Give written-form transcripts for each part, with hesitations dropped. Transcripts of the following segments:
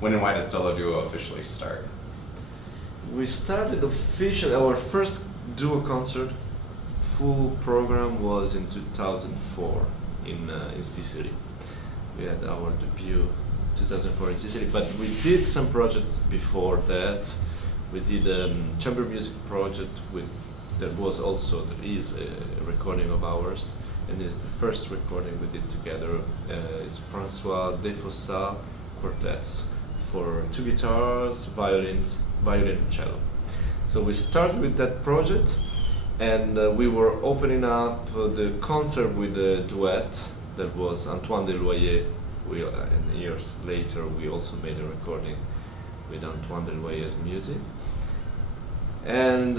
When and why did SoloDuo officially start? We started officially, our first duo concert, full program, was in 2004 in Sicily. We had our debut 2004 in Sicily, but we did some projects before that. We did a chamber music project there is a recording of ours, and it's the first recording we did together. It's François Desfossats quartets for 2 guitars, violin and cello. So we started with that project, and we were opening up the concert with a duet that was Antoine Deloyer. And years later we also made a recording with Antoine Deloyer's music. And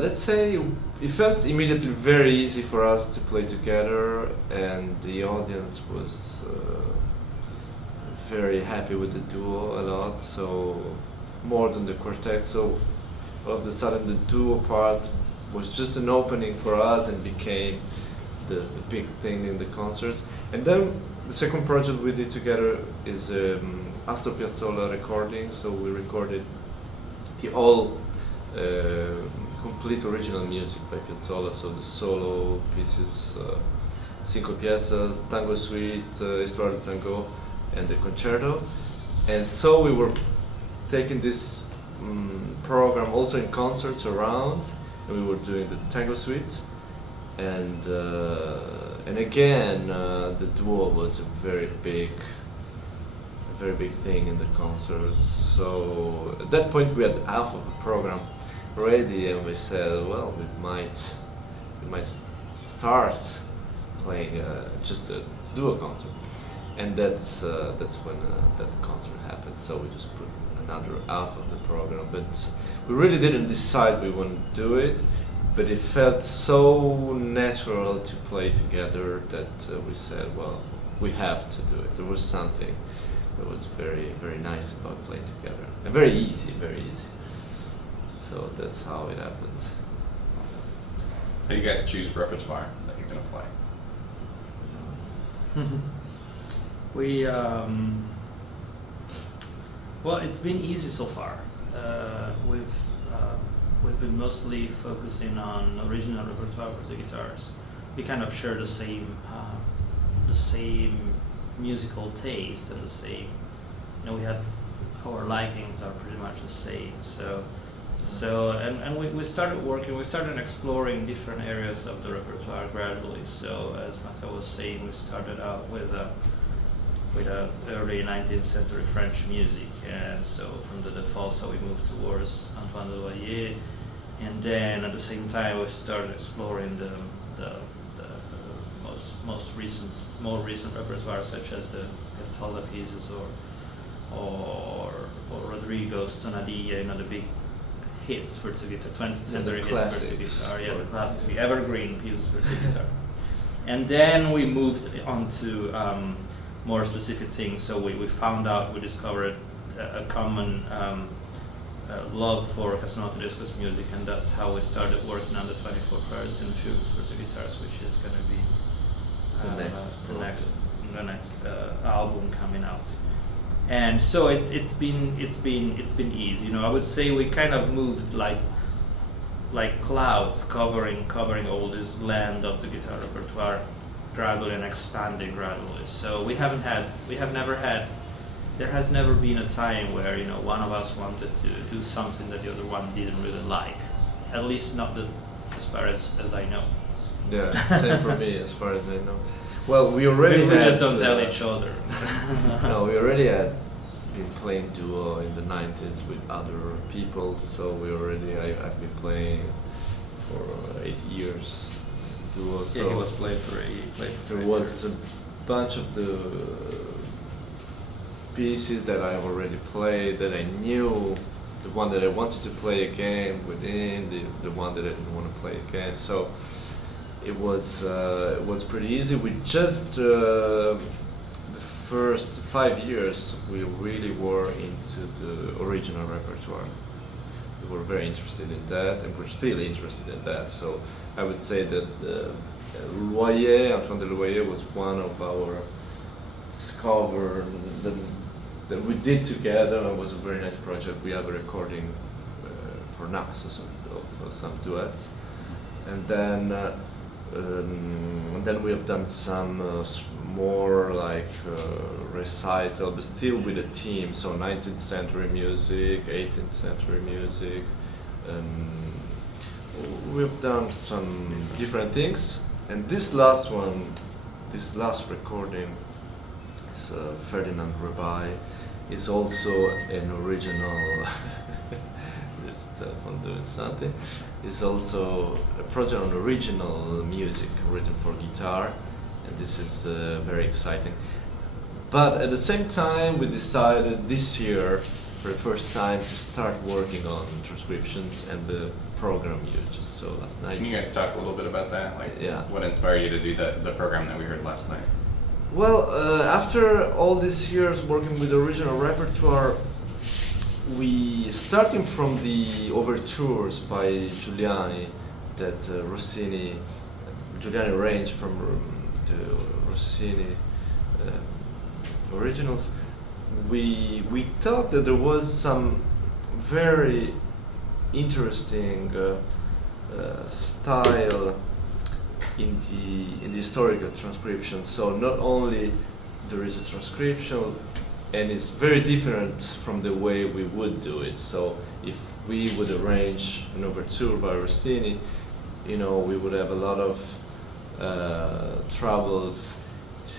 let's say it felt immediately very easy for us to play together, and the audience was very happy with the duo a lot, so more than the quartet. So all of a sudden the duo part was just an opening for us and became the big thing in the concerts. And then the second project we did together is Astor Piazzolla recording, so we recorded the all complete original music by Piazzolla, so the solo pieces, cinco piezas, tango suite, Histoire del Tango, and the concerto. And so we were taking this program also in concerts around, and we were doing the tango suite, and again the duo was a very big thing in the concerts. So at that point we had half of the program ready, and we said, well, we might start playing just a duo concert, and that's when that concert happened. So we just put another half of the program, but we really didn't decide we wouldn't do it, but it felt so natural to play together that we said, well, we have to do it. There was something that was very, very nice about playing together, and very easy. So that's how it happened. How do you guys choose repertoire that you're going to play? We well, it's been easy so far. We've been mostly focusing on original repertoire for the guitars. We kind of share the same musical taste and the same. We had our likings are pretty much the same. We started working. We started exploring different areas of the repertoire gradually. So as Matteo was saying, we started out with early 19th century French music, and so from the default, so we moved towards Antoine Deloyer, and then at the same time we started exploring the more recent repertoire, such as the Piazzolla pieces or Rodrigo's Tonadilla, the big hits for two guitar, 20th century hits for two guitar, the classics, the evergreen pieces for two guitar, and then we moved on to more specific things. So we discovered a common love for Casanova Tedesco's music, and that's how we started working on the 24 Paris and Fugues for two guitars, which is going to be the next album coming out. And so it's been easy. I would say we kind of moved like clouds covering all this land of the guitar repertoire, gradually and expanding gradually. So there has never been a time where one of us wanted to do something that the other one didn't really like, at least not as far as I know. Yeah, same for me, as far as I know. Well, we already we just don't tell each other. No, we already had been playing duo in the 90s with other people, so I've been playing for 8 years duo. So he was played for 8 years. There was a bunch of the pieces that I already played, that I knew, the one that I wanted to play again within, the one that I didn't want to play again. So it was pretty easy. We just the first 5 years we really were into the original repertoire. We were very interested in that, and we're still interested in that. So I would say that Antoine de Loyer was one of our discovered that we did together. It was a very nice project. We have a recording for Naxos of some duets, and then we have done some more like recital, but still with a theme. So 19th century music, 18th century music. We've done some different things, and this last recording is Ferdinand Rebai. Is also an original. There's telephone doing something. It's also a project on original music written for guitar, and this is very exciting. But at the same time, we decided this year, for the first time, to start working on transcriptions and the program you just saw last night. Can you guys talk a little bit about that? Like, yeah. What inspired you to do the program that we heard last night? Well, after all these years working with original repertoire, we starting from the overtures by Giuliani that Giuliani arranged from the Rossini originals. We thought that there was some very interesting style in the historical transcription. So not only there is a transcription, and it's very different from the way we would do it. So if we would arrange an overture by Rossini, we would have a lot of troubles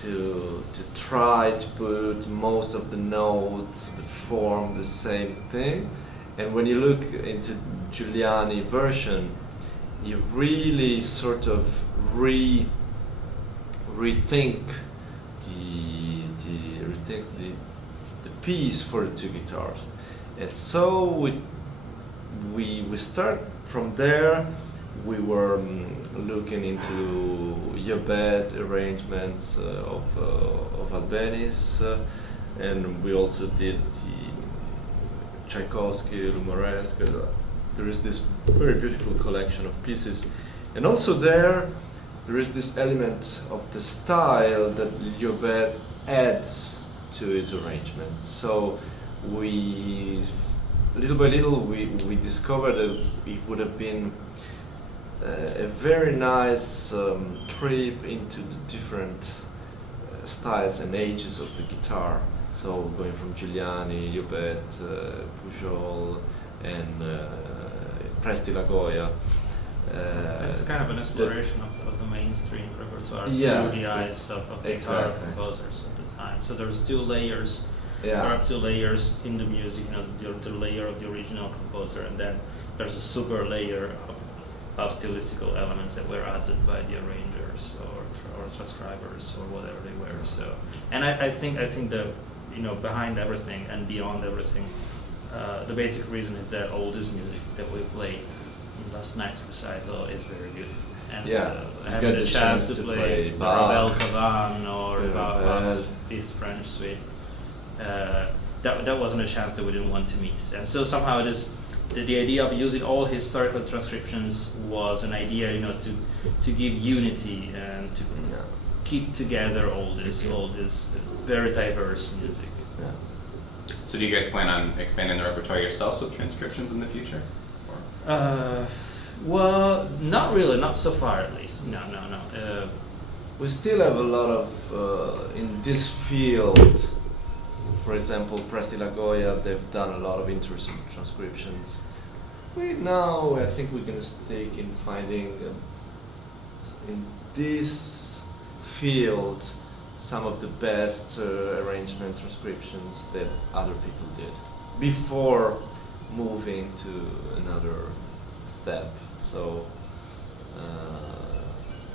to try to put most of the notes, the form, the same thing. And when you look into Giuliani version, you really sort of rethink the piece for the two guitars, and so we start from there. We were looking into Yobed arrangements of Albeni's, and we also did the Tchaikovsky, Lumoresque. There is this very beautiful collection of pieces, and also there is this element of the style that Yobed adds to his arrangement. So little by little we discovered that it would have been a very nice trip into the different styles and ages of the guitar. So going from Giuliani, Yobed, Pujol, and Presti Lagoya. It's kind of an exploration of the mainstream repertoire Yeah, through the eyes of guitar composers at the time. So there's two layers. There are two layers in the music. The layer of the original composer, and then there's a super layer of stylistical elements that were added by the arrangers or transcribers or whatever they were. So, and I think the behind everything and beyond everything, the basic reason is that all this music that we played in last night's recital is very beautiful. And so having the chance to play Ravel Cavan or Bach's Fifth French Suite, that wasn't a chance that we didn't want to miss. And so somehow it is the idea of using all historical transcriptions was an idea, to give unity and to keep together all this very diverse music. Yeah. So do you guys plan on expanding the repertoire yourselves with transcriptions in the future? Well, not really, not so far at least. No. We still have a lot of in this field. For example, Presti Lagoya, they've done a lot of interesting transcriptions. I think we're gonna stick in finding in this field some of the best arrangement transcriptions that other people did before moving to another step. So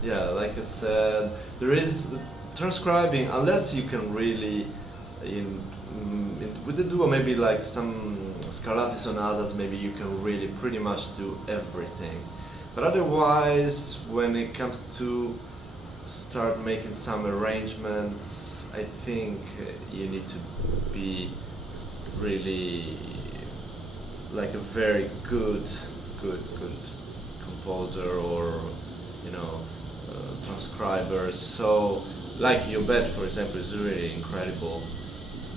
like I said, there is transcribing, unless you can really with the duo, maybe like some Scarlatti sonatas, maybe you can really pretty much do everything. But otherwise, when it comes to start making some arrangements, I think you need to be really like a very good composer or transcriber. So like Yobed, for example, is really incredible.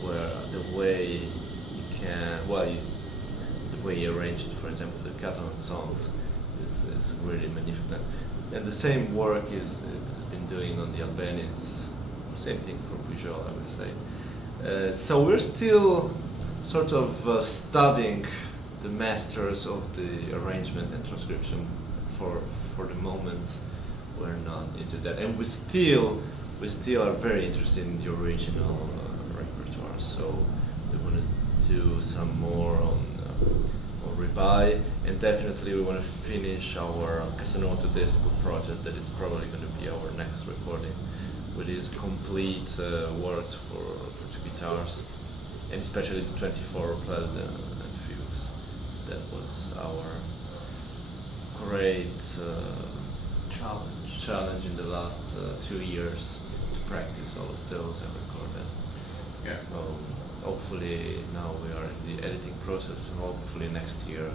where the way you can, the way you arrange it, for example, the Catalan songs is really magnificent. And the same work has been doing on the Albanians, same thing for Pujol, I would say. So we're still sort of studying the masters of the arrangement and transcription. For the moment, we're not into that, and we still are very interested in the original repertoire. So we want to do some more on Rebuy, and definitely we want to finish our Casanova Tedesco project. That is probably going to be our next recording, with his complete works for two guitars, and especially the 24 pleasant and fugues. That was our great challenge in the last 2 years to practice all of those and record them. Yeah. Hopefully now we are in the editing process, and hopefully next year